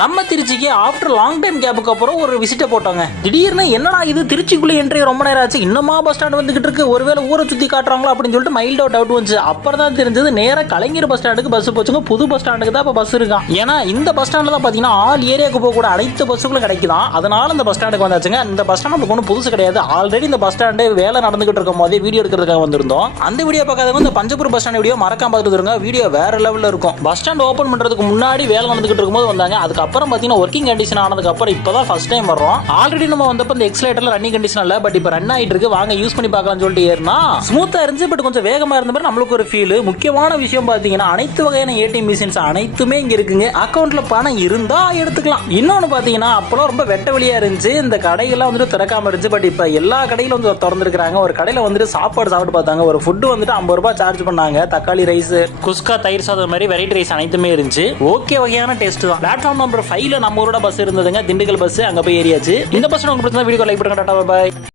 நம்ம திருச்சிக்கு after long time கேப்புக்கு அப்புறம் ஒரு விசிட்டை போட்டாங்க. திடீர்னு என்னடா இது திருச்சிக்குள்ள என்ட்ரி ரொம்ப நேரம் ஆச்சு, இன்னமா பஸ் ஸ்டாண்ட் வந்துகிட்டு இருக்கு, ஒருவேளை ஊரை சுத்தி காட்டுறாங்களா அப்படின்னு சொல்லிட்டு மைல்டா டவுட் வந்துச்சு. அப்புறம் தான் தெரிஞ்சது நேரா கலைஞர் பஸ் ஸ்டாண்டுக்கு பஸ் போச்சுங்க. புது பஸ் ஸ்டாண்டுக்கு தான் இப்ப பஸ் இருக்கான். ஏன்னா இந்த பஸ் ஸ்டாண்ட்ல தான் பாத்தீங்கன்னா ஆல் ஏரியாவுக்கு போக கூட அனைத்து பஸ்ஸுகளும் கிடைக்குதான். அதனால இந்த பஸ் ஸ்டாண்டுக்கு வந்தாச்சுங்க. இந்த பஸ் ஸ்டாண்ட் நமக்கு ஒன்றும் புதுசு கிடையாது. ஆல்ரெடி இந்த பஸ் ஸ்டாண்டு வேலை நடந்துகிட்டு இருக்கும் போதே வீடியோ எடுக்கிறதுக்காக வந்திருந்தோம். அந்த வீடியோ பார்க்காதவங்க இந்த பஞ்சப்பூர் பஸ் ஸ்டாண்ட் வீடியோ மறக்காம பார்த்துட்டு இருங்க. வீடியோ வேற லெவல்ல இருக்கும். பஸ் ஸ்டாண்ட் ஓபன் பண்றதுக்கு முன்னாடி வேலை நடந்துகிட்டு இருக்கும்போது வந்தாங்க. அதுக்கப்புறம் பாத்தீங்கன்னா ஒர்க்கிங் கண்டிஷன் ஆனதுக்கு அப்புறம் இப்பதான் ஃபர்ஸ்ட் டைம் வர்றோம். ஆல்ரெடி நம்ம வந்தப்ப இந்த எக்ஸலேட்டர்ல ரன்னிங் கண்டிஷன் இல்ல, பட் இப்ப ரன் ஆயிட்டு இருக்கு. வாங்க யூஸ் பண்ணி பார்க்கலாம்னு சொல்லிட்டு ஏறினா ஸ்மூத்தா இருந்துச்சு, பட் கொஞ்சம் வேகமா இருந்த மாதிரி நம்மளுக்கு ஒரு ஃபீல். முக்கியமான விஷயம் பாத்தீங்கன்னா அனைத்து வகையான ஏடிஎம் மிஷின்ஸ் அனைத்துமே இங்க இருக்குங்க. அக்கவுண்ட்ல பணம் இருந்தா எடுத்துக்கலாம். இன்னொன்னு பாத்தீங்கன்னா அப்பெல்லாம் ரொம்ப வெட்ட வெளியா இருந்துச்சு. இந்த கடைகள்லாம் வந்துட்டு திறக்காம இருந்துச்சு, பட் இப்ப எல்லா கடையிலும் வந்து திறந்துருக்காங்க. ஒரு கடையில வந்துட்டு சாப்பாடு சாப்பிட்டு பார்த்தாங்க. ஒரு ஃபுட் வந்துட்டு 50 ரூபாய் சார்ஜ் பண்ணாங்க. தக்காளி ரைஸ், குஸ்கா, தயிர் சாதம் மாதிரி வெரைட்டி ரைஸ் அனைத்துமே இருந்துச்சு. ஓகே வகையான டேஸ்ட் தான். பிளாட்ஃபார்ம் நம்பர் 5ல நம்ம ஊரோட பஸ் இருந்ததுங்க, திண்டுக்கல் பஸ். அங்க போய் ஏறியாச்சு. இந்த பஸ் உங்களுக்கு பிடிச்சா வீடியோ லைக் பண்ணுங்க. Tata bye.